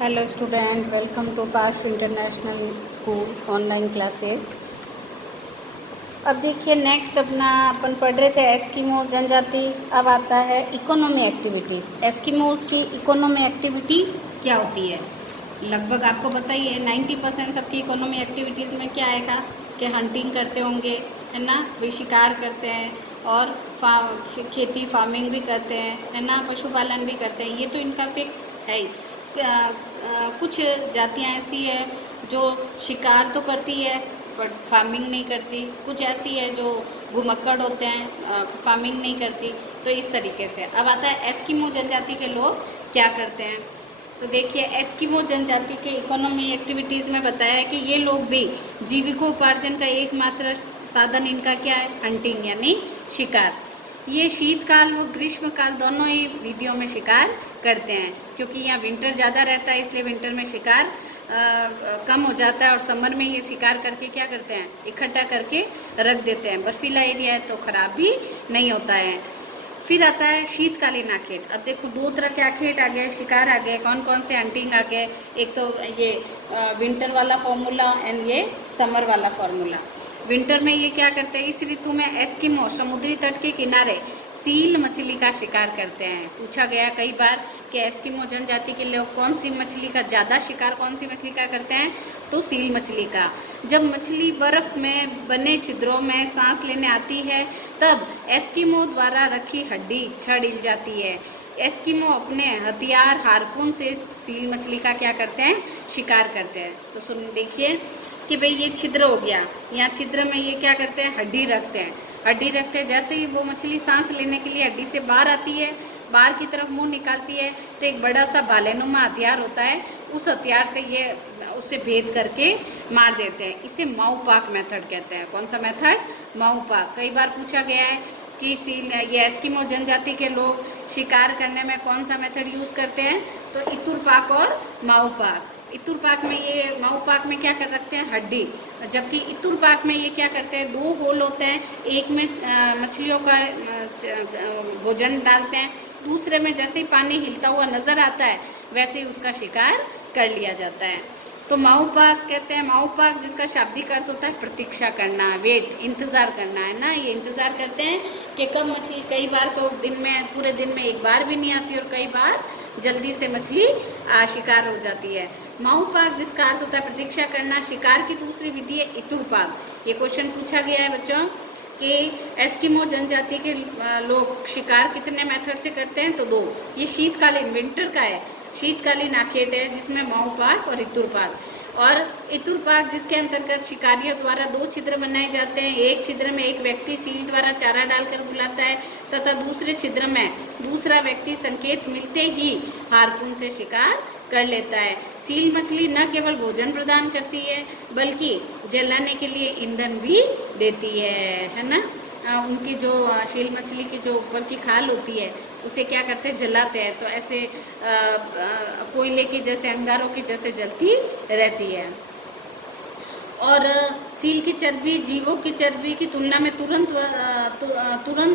Hello student, welcome to Parsh international school online classes. अब देखिए next अपना अपन पढ़ रहे थे एस्किमोज जनजाति। अब आता है इकोनॉमी एक्टिविटीज़। एस्किमोज की इकोनॉमी एक्टिविटीज़ क्या होती है? लगभग आपको बताइए 90% सबकी इकोनॉमी एक्टिविटीज़ में क्या आएगा कि हंटिंग करते होंगे, है ना, वे शिकार करते हैं और खेती फार्मिंग भी करते हैं, है ना, पशुपालन भी करते हैं। ये तो इनका फिक्स है ही। कुछ जातियाँ ऐसी है जो शिकार तो करती है बट फार्मिंग नहीं करती, कुछ ऐसी है जो घुमक्कड़ होते हैं, फार्मिंग नहीं करती। तो इस तरीके से अब आता है एस्किमो जनजाति के लोग क्या करते हैं। तो देखिए एस्किमो जनजाति के इकोनॉमी एक्टिविटीज़ में बताया है कि ये लोग भी जीविकोपार्जन का एकमात्र साधन इनका क्या है, हंटिंग यानी शिकार। ये शीतकाल व ग्रीष्मकाल दोनों ही विधियों में शिकार करते हैं, क्योंकि यहाँ विंटर ज़्यादा रहता है इसलिए विंटर में शिकार कम हो जाता है और समर में ये शिकार करके क्या करते हैं, इकट्ठा करके रख देते हैं। बर्फीला एरिया है तो ख़राब भी नहीं होता है। फिर आता है शीतकालीन आखेट। अब देखो दो तरह के आखेट आ गए, शिकार आ गए। कौन कौन से हंटिंग आ गए? एक तो ये विंटर वाला फॉर्मूला एंड ये समर वाला फॉर्मूला। विंटर में ये क्या करते हैं, इस ऋतु में एस्किमो समुद्री तट के किनारे सील मछली का शिकार करते हैं। पूछा गया कई बार कि एस्किमो जनजाति के लोग कौन सी मछली का ज़्यादा शिकार, कौन सी मछली का करते हैं, तो सील मछली का। जब मछली बर्फ़ में बने छिद्रों में सांस लेने आती है तब एस्किमो द्वारा रखी हड्डी छड़ हिल जाती है। एस्किमो अपने हथियार हारपून से सील मछली का क्या करते हैं, शिकार करते हैं। तो सुन देखिए कि भाई ये छिद्र हो गया, यहाँ छिद्र में ये क्या करते हैं, हड्डी रखते हैं। हड्डी रखते हैं, जैसे ही वो मछली सांस लेने के लिए हड्डी से बाहर आती है, बाहर की तरफ मुंह निकालती है, तो एक बड़ा सा भालेनुमा हथियार होता है, उस हथियार से ये उसे भेद करके मार देते हैं। इसे माउपाक मेथड कहते हैं। कौन सा मेथड? माउपाक। कई बार पूछा गया है कि ये एस्किमो जनजाति के लोग शिकार करने में कौन सा मेथड यूज़ करते हैं, तो इतुरपाक और माउपाक। इतुरपाक में ये, माउपाक में क्या कर रखते हैं, हड्डी, जबकि इतुरपाक में ये क्या करते हैं, दो होल होते हैं, एक में मछलियों का भोजन डालते हैं, दूसरे में जैसे ही पानी हिलता हुआ नज़र आता है वैसे ही उसका शिकार कर लिया जाता है। तो माउपाक कहते हैं, माउपाक जिसका शाब्दिक अर्थ होता है प्रतीक्षा करना, वेट, इंतज़ार करना, है ना। ये इंतज़ार करते हैं कि कब मछली, कई बार तो दिन में, पूरे दिन में एक बार भी नहीं आती और कई बार जल्दी से मछली शिकार हो जाती है। माउपाक जिसका अर्थ होता है प्रतीक्षा करना। शिकार की दूसरी विधि है इतुरपाक। ये क्वेश्चन पूछा गया है बच्चों कि एस्किमो जनजाति के लोग शिकार कितने मेथड से करते हैं, तो दो। ये शीतकालीन, विंटर का है, शीतकालीन आखेट है जिसमें माउपाक और इतुरपाक। और इतुरपाक जिसके अंतर्गत शिकारियों द्वारा दो छिद्र बनाए जाते हैं। एक छिद्र में एक व्यक्ति सील द्वारा चारा डालकर बुलाता है तथा दूसरे छिद्र में दूसरा व्यक्ति संकेत मिलते ही हारपून से शिकार कर लेता है। सील मछली न केवल भोजन प्रदान करती है बल्कि जलाने के लिए ईंधन भी देती है ना। उनकी जो सील मछली की जो ऊपर की खाल होती है उसे क्या करते हैं, जलाते हैं, तो ऐसे कोयले की जैसे, अंगारों की जैसे जलती रहती है। और सील की चर्बी जीवों की चर्बी की तुलना में तुरंत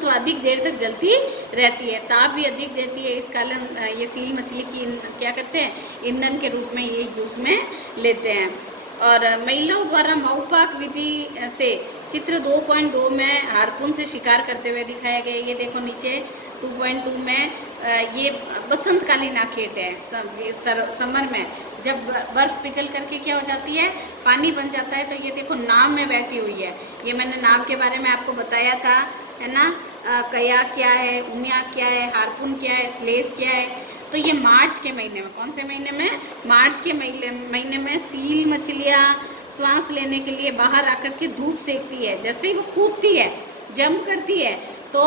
व अधिक देर तक जलती रहती है, ताप भी अधिक देती है। इस कारण ये सील मछली की क्या करते हैं, ईंधन के रूप में ये यूज़ में लेते हैं। और महिलाओं द्वारा माउपाक विधि से चित्र 2.2 में हारपून से शिकार करते हुए दिखाया गया। ये देखो नीचे 2.2 में ये बसंतकालीन आखेट है। समर में जब बर्फ़ पिघल करके क्या हो जाती है, पानी बन जाता है, तो ये देखो नाव में बैठी हुई है। ये मैंने नाव के बारे में आपको बताया था, है ना। कया क्या है, उमिया क्या है, हारपून क्या है, स्लेस क्या है। तो ये मार्च के महीने में, कौन से महीने में, मार्च के महीने में सील मछलियाँ श्वास लेने के लिए बाहर आकर के धूप सेकती है। जैसे ही वो कूदती है, जंप करती है, तो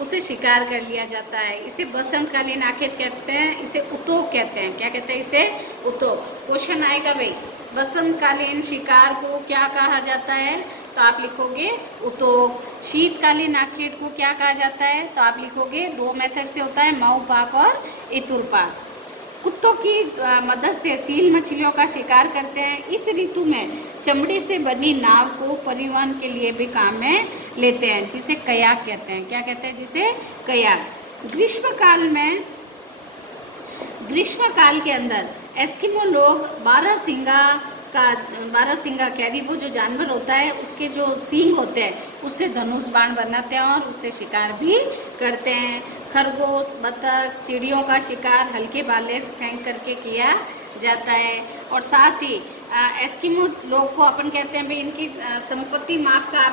उसे शिकार कर लिया जाता है। इसे बसंतकालीन आखेट कहते हैं, इसे उतोक कहते हैं। क्या कहते हैं, इसे उतोक। क्वेश्चन आएगा भाई, बसंतकालीन शिकार को क्या कहा जाता है, तो आप लिखोगे उतोक। शीतकालीन आखेट को क्या कहा जाता है, तो आप लिखोगे, दो मेथड से होता है, माउपाक और इतुरपाक। कुत्तों की मदद से सील मछलियों का शिकार करते हैं। इस ऋतु में चमड़े से बनी नाव को परिवहन के लिए भी काम में लेते हैं, जिसे कयाक कहते हैं। क्या कहते हैं, जिसे कयाक। ग्रीष्म काल के अंदर एस्किमो लोग बारहसिंगा कैरिबो जो जानवर होता है उसके जो सींग होते हैं उससे धनुष बाण बनाते हैं और उससे शिकार भी करते हैं। खरगोश, बतख, चिड़ियों का शिकार हल्के भाले फेंक करके किया जाता है। और साथ ही एस्किमो लोग को अपन कहते हैं भाई इनकी संपत्ति माप का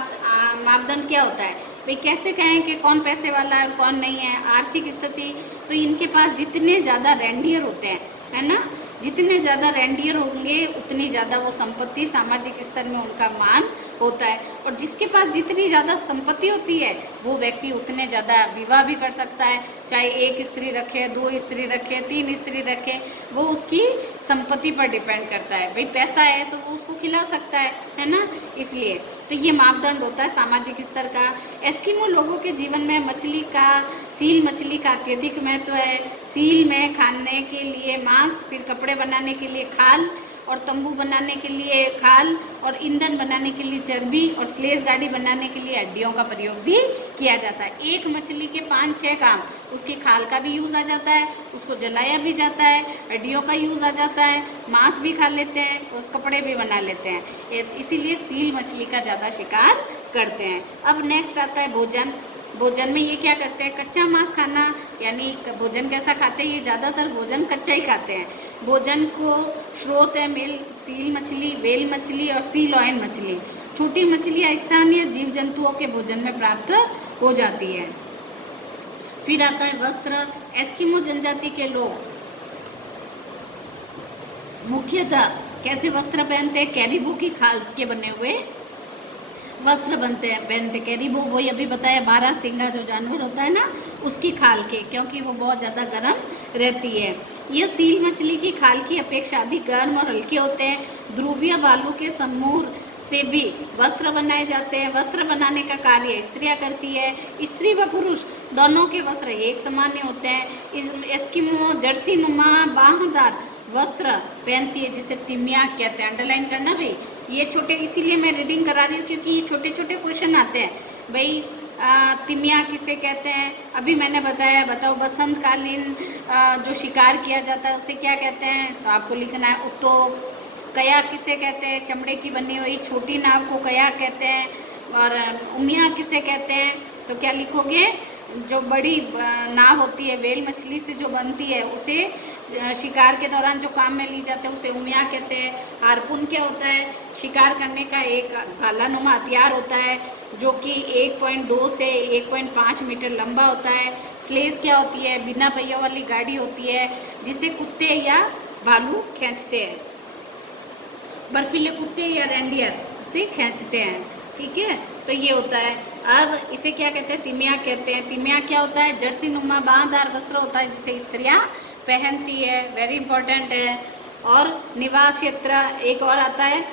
मापदंड क्या होता है, भाई कैसे कहें कि कौन पैसे वाला है और कौन नहीं है। आर्थिक स्थिति, तो इनके पास जितने ज़्यादा रेंडियर होते हैं, है ना, जितने ज़्यादा रेंडियर होंगे उतनी ज़्यादा वो संपत्ति, सामाजिक स्तर में उनका मान होता है। और जिसके पास जितनी ज़्यादा संपत्ति होती है वो व्यक्ति उतने ज़्यादा विवाह भी कर सकता है, चाहे एक स्त्री रखे, 2 स्त्री रखे, 3 स्त्री रखे, वो उसकी संपत्ति पर डिपेंड करता है। भाई पैसा है तो वो उसको खिला सकता है ना। इसलिए तो ये मापदंड होता है सामाजिक स्तर का। एस्किमो लोगों के जीवन में सील मछली का अत्यधिक महत्व है। सील में खाने के लिए मांस, फिर कपड़े बनाने के लिए खाल, और तंबू बनाने के लिए खाल, और ईंधन बनाने के लिए चर्बी, और स्लेज गाड़ी बनाने के लिए हड्डियों का प्रयोग भी किया जाता है। एक मछली के 5-6 काम, उसकी खाल का भी यूज़ आ जाता है, उसको जलाया भी जाता है, हड्डियों का यूज़ आ जाता है, मांस भी खा लेते हैं और कपड़े भी बना लेते हैं। इसीलिए सील मछली का ज़्यादा शिकार करते हैं। अब नेक्स्ट आता है भोजन। भोजन में ये क्या करते हैं, कच्चा मांस खाना, यानी भोजन कैसा खाते हैं, ये ज़्यादातर भोजन कच्चा ही खाते हैं। भोजन को स्रोत है मेल सील मछली, वेल मछली और सी लॉयन मछली। छोटी मछलियाँ स्थानीय जीव जंतुओं के भोजन में प्राप्त हो जाती है। फिर आता है वस्त्र। एस्किमो जनजाति के लोग मुख्यतः कैसे वस्त्र पहनते हैं, कैरिबो की खाल के बने हुए वस्त्र पहनते। कैरिबो वही अभी बताया, बारहसिंगा जो जानवर होता है ना उसकी खाल के, क्योंकि वो बहुत ज़्यादा गर्म रहती है। यह सील मछली की खाल की अपेक्षा अधिक गर्म और हल्के होते हैं। ध्रुवीय बालू के समूह से भी वस्त्र बनाए जाते हैं। वस्त्र बनाने का कार्य स्त्रियां करती है। स्त्री व पुरुष दोनों के वस्त्र एक समान होते हैं। इस एस्किमो जर्सी नुमा बाहदार वस्त्र पहनती है जिसे तिमिया कहते हैं। अंडरलाइन करना भाई, ये छोटे, इसीलिए मैं रीडिंग करा रही हूँ क्योंकि ये छोटे छोटे क्वेश्चन आते हैं। भाई तिमिया किसे कहते हैं, अभी मैंने बताया, बताओ बसंतकालीन जो शिकार किया जाता है उसे क्या कहते हैं, तो आपको लिखना है उत्तोप। कया किसे कहते हैं, चमड़े की बनी हुई छोटी नाव को कया कहते हैं। और उमिया किसे कहते हैं, तो क्या लिखोगे, जो बड़ी नाव होती है वेल मछली से जो बनती है उसे शिकार के दौरान जो काम में ली जाते हैं उसे उमिया कहते हैं। हारपून क्या होता है, शिकार करने का एक भालानुमा हथियार होता है जो कि 1.2 से 1.5 मीटर लंबा होता है। स्लेज क्या होती है, बिना पहियों वाली गाड़ी होती है जिसे कुत्ते या भालू खींचते हैं। बर्फीले कुत्ते या रेंडियर उसे खींचते हैं, ठीक है। तो ये होता है। अब इसे क्या कहते हैं, तिमिया कहते हैं। तिमिया क्या होता है, जर्सी नुमा बाँहदार वस्त्र होता है जिसे स्त्रियां पहनती है, वेरी इंपॉर्टेंट है। और निवास क्षेत्र एक और आता है,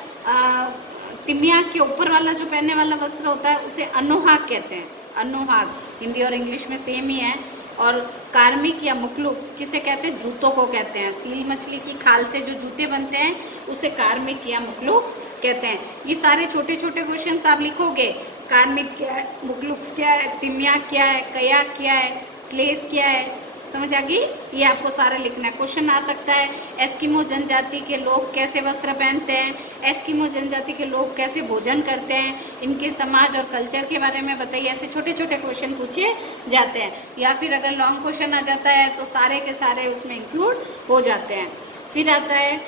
तिमिया के ऊपर वाला जो पहनने वाला वस्त्र होता है उसे अनुहाग कहते हैं। अनुहाग हिंदी और इंग्लिश में सेम ही है। और कार्मिक या मुकलुक्स किसे कहते हैं, जूतों को कहते हैं। सील मछली की खाल से जो जूते बनते हैं उसे कार्मिक या मुकलुक्स कहते हैं। ये सारे छोटे छोटे क्वेश्चंस आप लिखोगे, कार्मिक क्या है, मुकलुक्स क्या है, तिमिया क्या है, कया क्या है, स्लेस क्या है, समझ आ गई। ये आपको सारा लिखना है। क्वेश्चन आ सकता है, एस्किमो जनजाति के लोग कैसे वस्त्र पहनते हैं, एस्किमो जनजाति के लोग कैसे भोजन करते हैं, इनके समाज और कल्चर के बारे में बताइए। ऐसे छोटे छोटे क्वेश्चन पूछे जाते हैं। या फिर अगर लॉन्ग क्वेश्चन आ जाता है तो सारे के सारे उसमें इंक्लूड हो जाते हैं। फिर आता है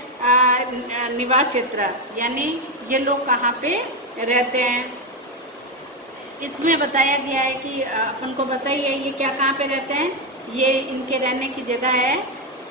निवास क्षेत्र, यानी ये लोग कहाँ पे रहते हैं। इसमें बताया गया है कि अपन को बताइए ये क्या कहाँ पे रहते हैं। ये इनके रहने की जगह है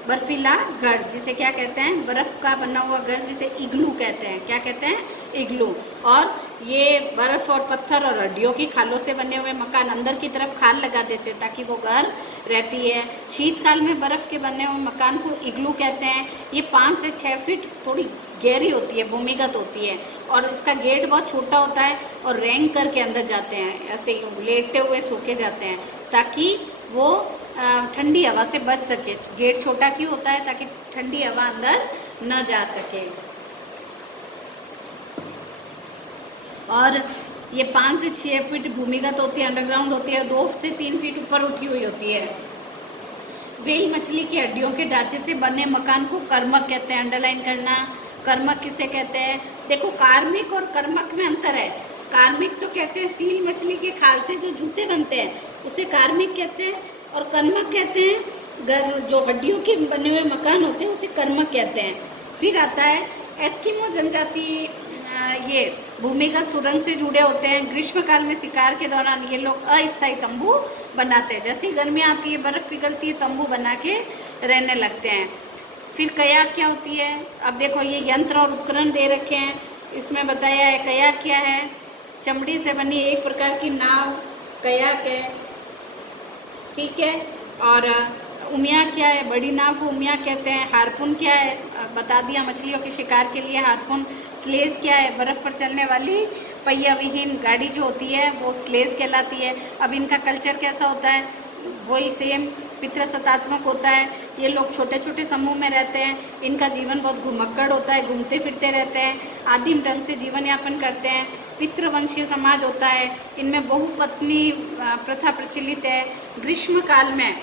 बर्फीला घर, जिसे क्या कहते हैं, बर्फ़ का बना हुआ घर जिसे इग्लू कहते हैं। क्या कहते हैं, इग्लू। और ये बर्फ़ और पत्थर और हड्डियों की खालों से बने हुए मकान, अंदर की तरफ खाल लगा देते ताकि वो घर रहती है। शीतकाल में बर्फ़ के बने हुए मकान को इग्लू कहते हैं। ये 5 से 6 फीट थोड़ी गहरी होती है, भूमिगत होती है, और इसका गेट बहुत छोटा होता है और रैंक करके अंदर जाते हैं, ऐसे ही लेटते हुए सूखे जाते हैं ताकि वो ठंडी हवा से बच सके। गेट छोटा क्यों होता है, ताकि ठंडी हवा अंदर न जा सके। और ये 5 से 6 फीट भूमिगत होती है, अंडरग्राउंड होती है, 2 से 3 फीट ऊपर उठी हुई होती है। व्हेल मछली की हड्डियों के ढांचे से बने मकान को कर्मक कहते हैं। अंडरलाइन करना, कर्मक किसे कहते हैं। देखो कार्मिक और कर्मक में अंतर है। कार्मिक तो कहते हैं सील मछली के खाल से जो जूते बनते हैं उसे कार्मिक कहते हैं, और कर्मक कहते हैं जो हड्डियों के बने हुए मकान होते हैं उसे कर्मक कहते हैं। फिर आता है एस्किमो जनजाति, ये भूमिगत सुरंग से जुड़े होते हैं। ग्रीष्मकाल में शिकार के दौरान ये लोग अस्थायी तंबू बनाते हैं। जैसे ही गर्मी आती है, बर्फ़ पिघलती है, तंबू बना के रहने लगते हैं। फिर कयाक क्या होती है। अब देखो ये यंत्र और उपकरण दे रखे हैं, इसमें बताया है कयाक क्या है। चमड़ी से बनी एक प्रकार की नाव कयाक है, ठीक है। और उमिया क्या है, बड़ी नाव को उमिया कहते हैं। हारपून क्या है, बता दिया, मछलियों के शिकार के लिए हारपून। स्लेज क्या है, बर्फ़ पर चलने वाली पहिया विहीन गाड़ी जो होती है वो स्लेज कहलाती है। अब इनका कल्चर कैसा होता है, वही सेम पितृसत्तात्मक होता है। ये लोग छोटे छोटे समूह में रहते हैं। इनका जीवन बहुत घुमक्कड़ होता है, घूमते फिरते रहते हैं, आदिम ढंग से जीवन यापन करते हैं। पितृवंशीय समाज होता है। इनमें बहुपत्नी प्रथा प्रचलित है। ग्रीष्म काल में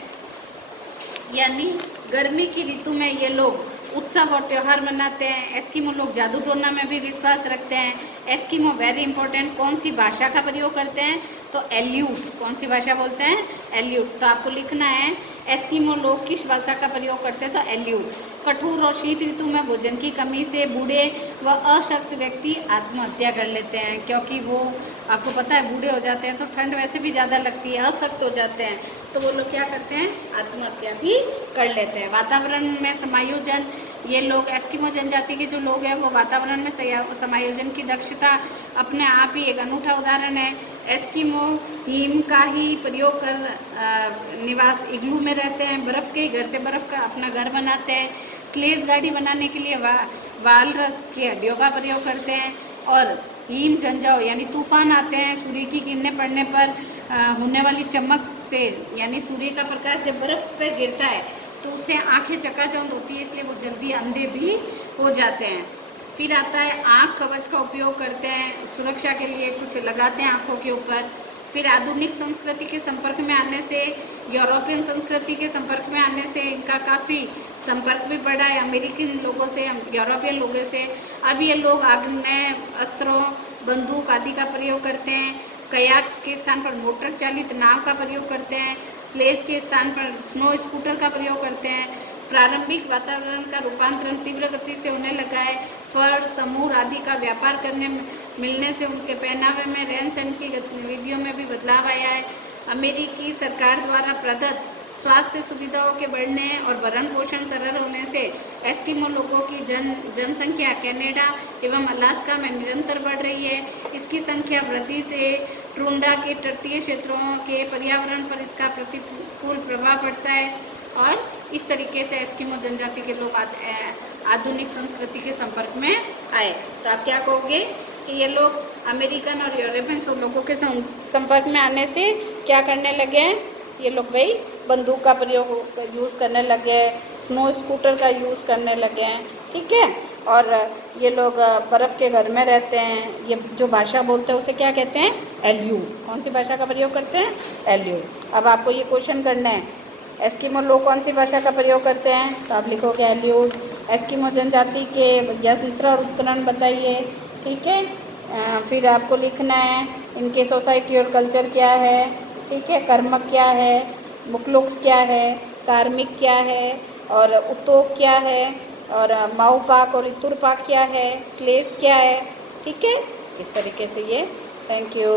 यानी गर्मी की ऋतु में ये लोग उत्सव और त्यौहार मनाते हैं। एस्किमो लोग जादू टोना में भी विश्वास रखते हैं। एस्किमो वेरी इंपॉर्टेंट कौन सी भाषा का प्रयोग करते हैं, तो एल्यूट। कौन सी भाषा बोलते हैं, एल्यूट। तो आपको लिखना है एस्किमो लोग किस भाषा का प्रयोग करते हैं, तो एल्यूट। कठोर और शीत ऋतु में भोजन की कमी से बूढ़े व अशक्त व्यक्ति आत्महत्या कर लेते हैं, क्योंकि वो आपको पता है बूढ़े हो जाते हैं तो ठंड वैसे भी ज़्यादा लगती है, अशक्त हो जाते हैं, तो वो लोग क्या करते हैं, आत्महत्या भी कर लेते हैं। वातावरण में समायोजन, ये लोग एस्किमो जनजाति के जो लोग हैं वो वातावरण में समायोजन की दक्षता अपने आप ही एक अनूठा उदाहरण है। एस्किमो हिम का ही प्रयोग कर निवास इग्लू में रहते हैं। बर्फ़ के घर से बर्फ़ का अपना घर बनाते हैं। स्लेज गाड़ी बनाने के लिए वालरस की हड्डियों का प्रयोग करते हैं। और हिम झंझाव यानी तूफान आते हैं सूर्य की किरणें पड़ने पर होने वाली चमक से, यानी सूर्य का प्रकाश जब बर्फ़ पे गिरता है तो उससे आंखें चकाचौंध होती है, इसलिए वो जल्दी अंधे भी हो जाते हैं। फिर आता है आँख कवच का उपयोग करते हैं, सुरक्षा के लिए कुछ लगाते हैं आँखों के ऊपर। फिर आधुनिक संस्कृति के संपर्क में आने से, यूरोपियन संस्कृति के संपर्क में आने से इनका काफ़ी संपर्क भी बढ़ा है अमेरिकन लोगों से, यूरोपियन लोगों से। अब ये लोग आग्नेय अस्त्रों, बंदूक आदि का प्रयोग करते हैं। कयाक के स्थान पर मोटर चालित नाव का प्रयोग करते हैं। स्लेज के स्थान पर स्नो स्कूटर का प्रयोग करते हैं। प्रारंभिक वातावरण का रूपांतरण तीव्र गति से होने लगा है। फर, समूह आदि का व्यापार करने मिलने से उनके पहनावे में, रहन सहन की गतिविधियों में भी बदलाव आया है। अमेरिकी सरकार द्वारा प्रदत्त स्वास्थ्य सुविधाओं के बढ़ने और भरण पोषण सरल होने से एस्किमो लोगों की जनसंख्या कनाडा एवं अलास्का में निरंतर बढ़ रही है। इसकी संख्या वृद्धि से ट्रुंडा के तटीय क्षेत्रों के पर्यावरण पर इसका प्रतिकूल प्रभाव पड़ता है, और इस तरीके से एस्किमो जनजाति के लोग आधुनिक संस्कृति के संपर्क में आए। तो आप क्या कहोगे कि ये लोग अमेरिकन और यूरोपियन लोगों के संपर्क में आने से क्या करने लगे हैं, ये लोग भाई बंदूक का प्रयोग यूज़ करने लगे, स्नो स्कूटर का यूज़ करने लगे हैं, ठीक है। और ये लोग बर्फ़ के घर में रहते हैं। ये जो भाषा बोलते हैं उसे क्या कहते हैं, एल्यूट। कौन सी भाषा का प्रयोग करते हैं, एल्यूट। अब आपको ये क्वेश्चन करना है, एस्किमो लोग कौन सी भाषा का प्रयोग करते हैं, तो आप लिखोगे एल्यूट। एस्किमो जनजाति के यंत्र और उपकरण बताइए, ठीक है। फिर आपको लिखना है इनके सोसाइटी और कल्चर क्या है, ठीक है। कर्मक क्या है, मुक्लुक्स क्या है, कार्मिक क्या है, और उतोक क्या है, और माऊपाक और इतुरपाक क्या है, स्लेज क्या है, ठीक है। इस तरीके से ये। Thank you.